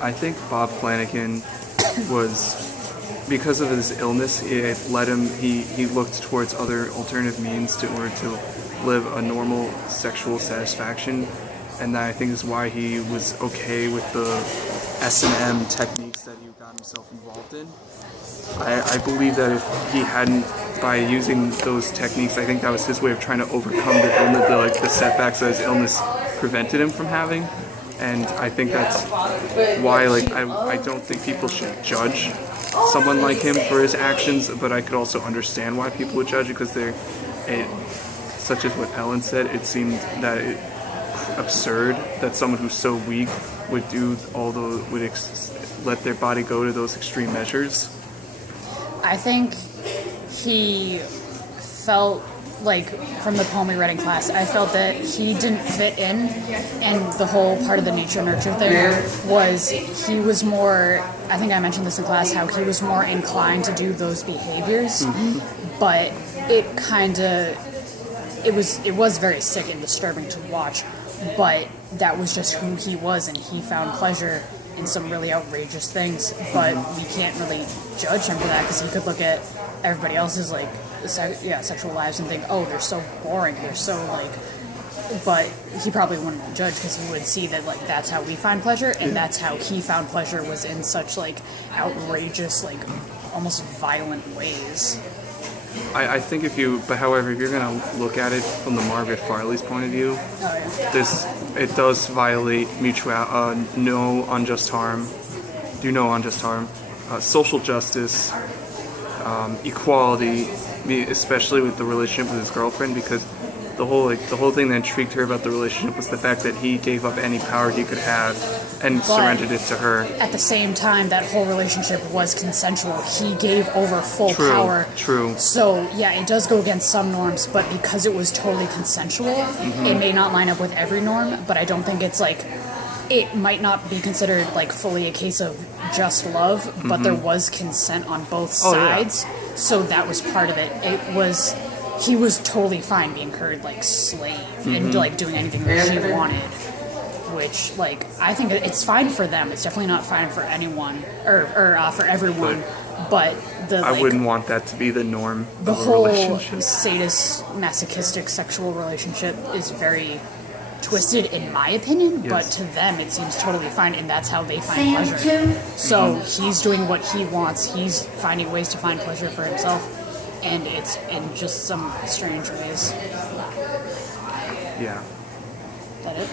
I think Bob Flanagan was, because of his illness, it led him, he looked towards other alternative means in order to live a normal sexual satisfaction, and that I think is why he was okay with the S&M techniques that he got himself involved in. I believe that if he hadn't, by using those techniques, I think that was his way of trying to overcome the illness, the setbacks that his illness prevented him from having. And I think that's why, I don't think people should judge someone like him for his actions, but I could also understand why people would judge it, because such as what Ellen said, it seemed that absurd that someone who's so weak would do let their body go to those extreme measures. I think he felt like, from the poem we read in class, I felt that he didn't fit in, and the whole part of the nature nurture thing was he was more, I think I mentioned this in class, how he was more inclined to do those behaviors, but it kind of, it was very sick and disturbing to watch, but that was just who he was, and he found pleasure in some really outrageous things, but we can't really judge him for that, because he could look at everybody else's sexual lives and think, oh, they're so boring, they're so but he probably wouldn't judge, because he would see that that's how we find pleasure, and that's how he found pleasure, was in such outrageous, almost violent ways. I think if you're going to look at it from the Margaret Farley's point of view, it does violate no unjust harm, social justice, equality, especially with the relationship with his girlfriend, because the whole thing that intrigued her about the relationship was the fact that he gave up any power he could have and surrendered it to her. At the same time, that whole relationship was consensual. He gave over full power. True. So, yeah, it does go against some norms, but because it was totally consensual, it may not line up with every norm, but I don't think it's it might not be considered fully a case of just love, but there was consent on both sides. Yeah. So that was part of it. He was totally fine being her slave and doing anything that she wanted, which I think it's fine for them. It's definitely not fine for anyone or for everyone. But I wouldn't want that to be the norm. The whole sadist, masochistic sexual relationship is very twisted, in my opinion. Yes. But to them, it seems totally fine, and that's how they find pleasure. So he's doing what he wants. He's finding ways to find pleasure for himself. And it's in just some strange ways. Yeah. Is that it?